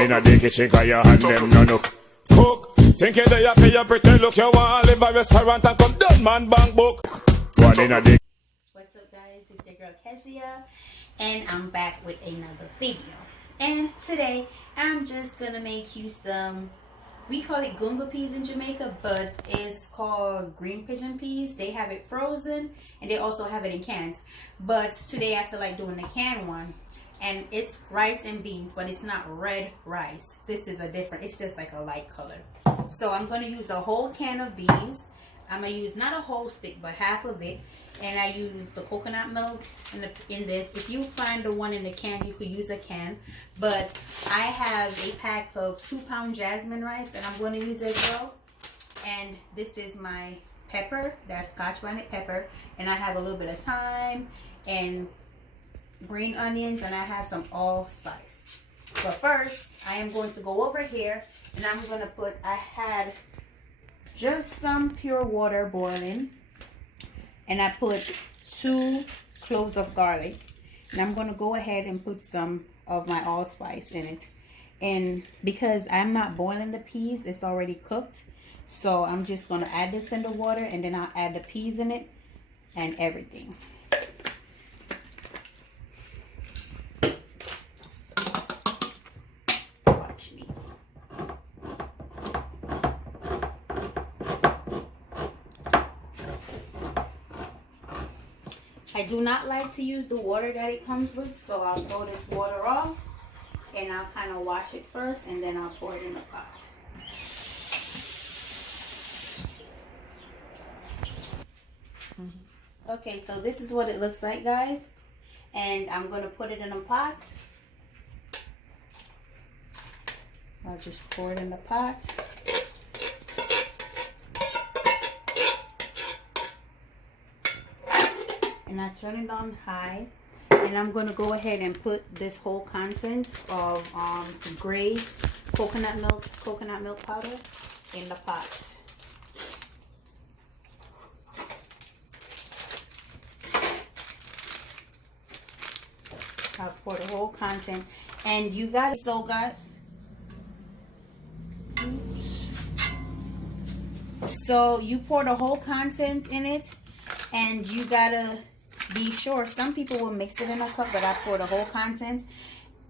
in a the kitchen, cause your hand them no look. Cook, think you there for your pretty look. You want to live a restaurant and come down man bank book. One in a the. What's up guys, it's your girl Kezia, and I'm back with another video. And today, I'm just gonna make you some, we call it gungo peas in Jamaica, but it's called green pigeon peas. They have it frozen, and they also have it in cans. But today I feel like doing the can one. And it's rice and beans, but it's not red rice. This is a different, it's just like a light color. So I'm going to use a whole can of beans. I'm going to use not a whole stick, but half of it. And I use the coconut milk in this. If you find the one in the can, you could use a can. But I have a pack of 2-pound jasmine rice that I'm going to use as well. And this is my pepper, that's Scotch bonnet pepper. And I have a little bit of thyme and green onions, and I have some allspice. But first, I am going to go over here, and I'm going to put, I had just some pure water boiling, and I put 2 cloves of garlic, and I'm going to go ahead and put some of my allspice in it. And because I'm not boiling the peas, it's already cooked, so I'm just going to add this in the water, and then I'll add the peas in it and everything. I do not like to use the water that it comes with, so I'll throw this water off, and I'll kind of wash it first, and then I'll pour it in the pot. Okay, so this is what it looks like, guys, and I'm going to put it in a pot. I'll just pour it in the pot. And I turn it on high, and I'm going to go ahead and put this whole contents of Gray's coconut milk powder in the pot. I'll pour the whole content, and you got it. So guys, so you pour the whole contents in it, and you gotta be sure. Some people will mix it in a cup, but I pour the whole content.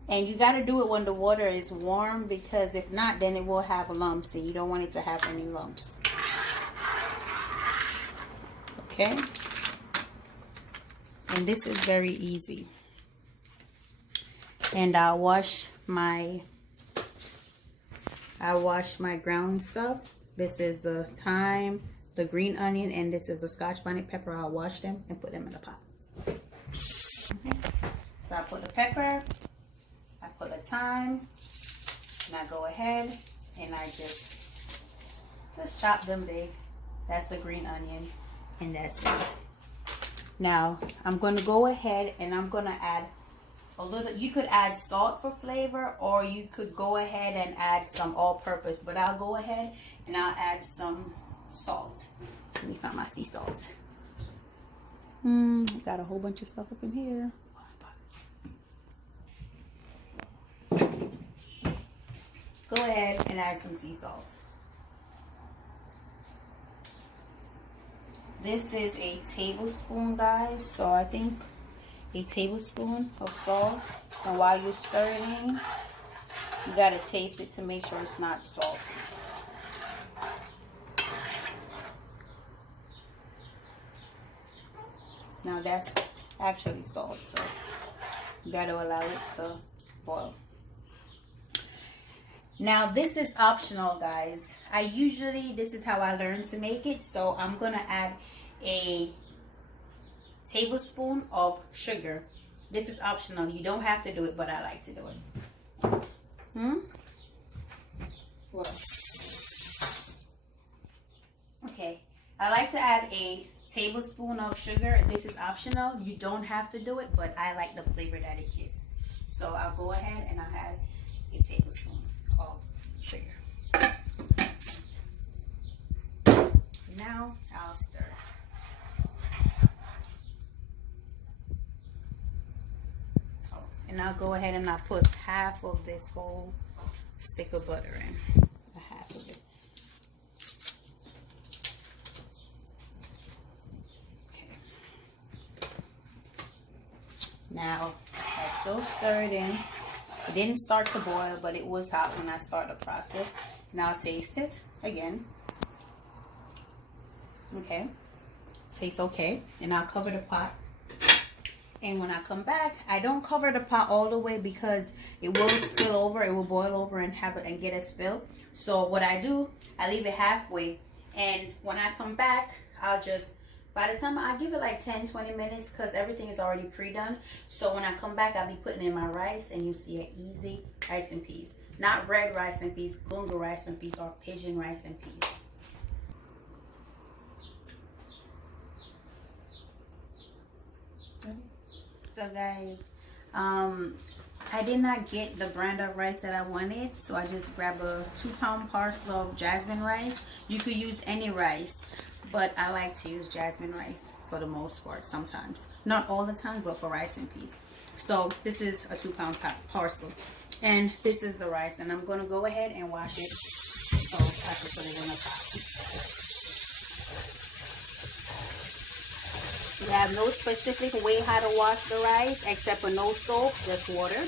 And you got to do it when the water is warm, because if not, then it will have lumps, and you don't want it to have any lumps. Okay? And this is very easy. And I'll wash my ground stuff. This is the thyme, the green onion, and this is the Scotch bonnet pepper. I'll wash them and put them in the pot. Okay. So I put the pepper, I put the thyme, and I go ahead and I just chop them big. That's the green onion, and that's it. Now I'm going to go ahead and I'm going to add a little. You could add salt for flavor, or you could go ahead and add some all-purpose, but I'll go ahead and I'll add some salt. Let me find my sea salt. Got a whole bunch of stuff up in here. Go ahead and add some sea salt. This is a tablespoon, guys. So I think a tablespoon of salt. And while you're stirring, you gotta taste it to make sure it's not salty. Now that's actually salt, so you got to allow it to boil. Now this is optional, guys. This is how I learned to make it. So I'm going to add a tablespoon of sugar. This is optional. You don't have to do it, but I like to do it. What? Okay. I like to add a tablespoon of sugar. This is optional. You don't have to do it, but I like the flavor that it gives. So I'll go ahead and I'll add a tablespoon of sugar. Now I'll stir. And I'll go ahead and I'll put half of this whole stick of butter in, a half of it. Okay. Now I still stir it in. It didn't start to boil, but it was hot when I started the process. Now taste it again. Okay, tastes okay. And I'll cover the pot. And when I come back, I don't cover the pot all the way because it will spill over. It will boil over and have it and get a spill. So what I do, I leave it halfway. And when I come back, I'll just, by the time I give it like 10-20 minutes because everything is already pre-done. So when I come back, I'll be putting in my rice and you see an easy rice and peas. Not red rice and peas, gungo rice and peas, or pigeon rice and peas. So guys, I did not get the brand of rice that I wanted, so I just grabbed a 2-pound parcel of jasmine rice. You could use any rice, but I like to use jasmine rice for the most part sometimes. Not all the time, but for rice and peas. So this is a 2-pound parcel, and this is the rice, and I'm going to go ahead and wash it so I can put it in a pot. You have no specific way how to wash the rice except for no soap, just water.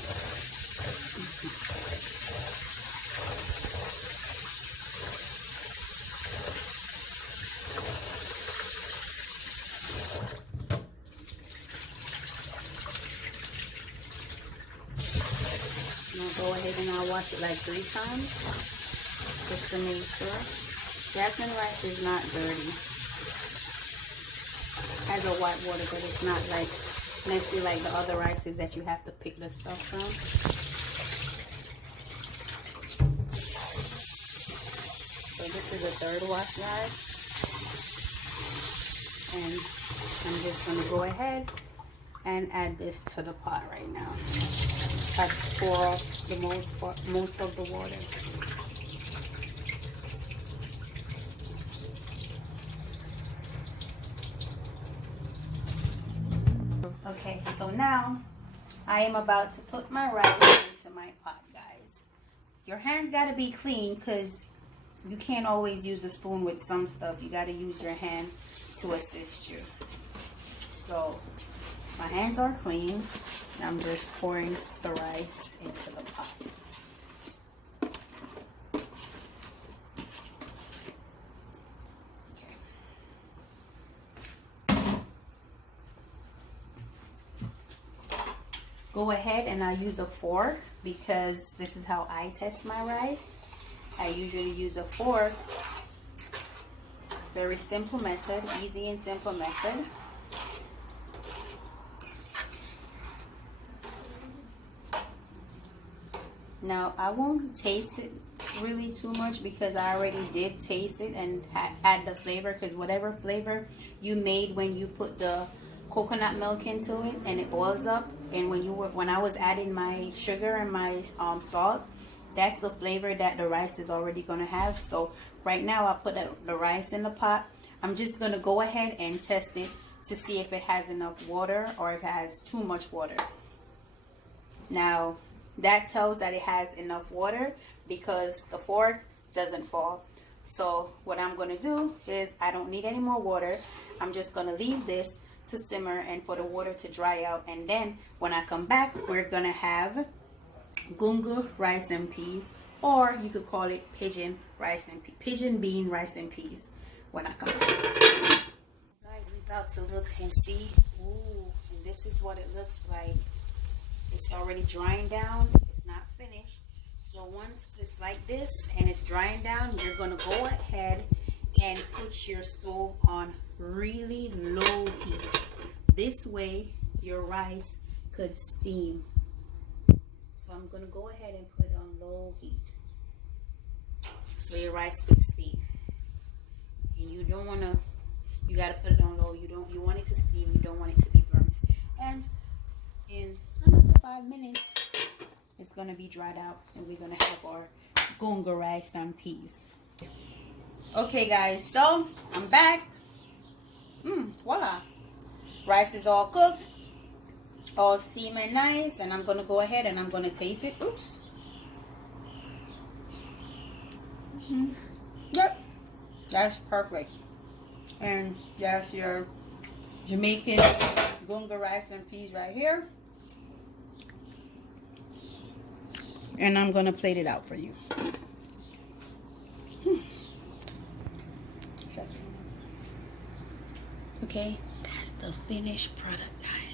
Now go ahead and I'll wash it like 3 times just to make sure. Jasmine rice is not dirty. Has a white water, but it's not like messy like the other rices that you have to pick the stuff from. So this is the 3rd wash, guys, and I'm just going to go ahead and add this to the pot right now. I pour off the most of the water. Okay, so now I am about to put my rice into my pot, guys. Your hands got to be clean because you can't always use a spoon with some stuff. You got to use your hand to assist you. So my hands are clean. I'm just pouring the rice into the pot. Go ahead and I use a fork because this is how I test my rice. I usually use a fork. Very simple method, easy and simple method. Now I won't taste it really too much because I already did taste it and add the flavor, because whatever flavor you made when you put the coconut milk into it and it boils up, and when I was adding my sugar and my salt, that's the flavor that the rice is already going to have. So right now I put the rice in the pot. I'm just going to go ahead and test it to see if it has enough water or if it has too much water. Now that tells that it has enough water because the fork doesn't fall. So what I'm going to do is, I don't need any more water. I'm just going to leave this to simmer and for the water to dry out, and then when I come back we're gonna have gungo rice and peas, or you could call it pigeon bean rice and peas when I come back. Guys, we're about to look and see. Ooh, and this is what it looks like. It's already drying down. It's not finished. So once it's like this and it's drying down, you're gonna go ahead and put your stove on really low heat. This way your rice could steam. So I'm going to go ahead and put it on low heat so your rice could steam. And you don't want to, you got to put it on low. You want it to steam, you don't want it to be burnt. And in another 5 minutes it's going to be dried out and we're going to have our gungo rice and peas. Okay guys, so I'm back. Voila. Rice is all cooked, all steaming nice, and I'm going to go ahead and I'm going to taste it. Oops. Yep, that's perfect. And that's your Jamaican gungo rice and peas right here. And I'm gonna plate it out for you. Okay, that's the finished product, guys.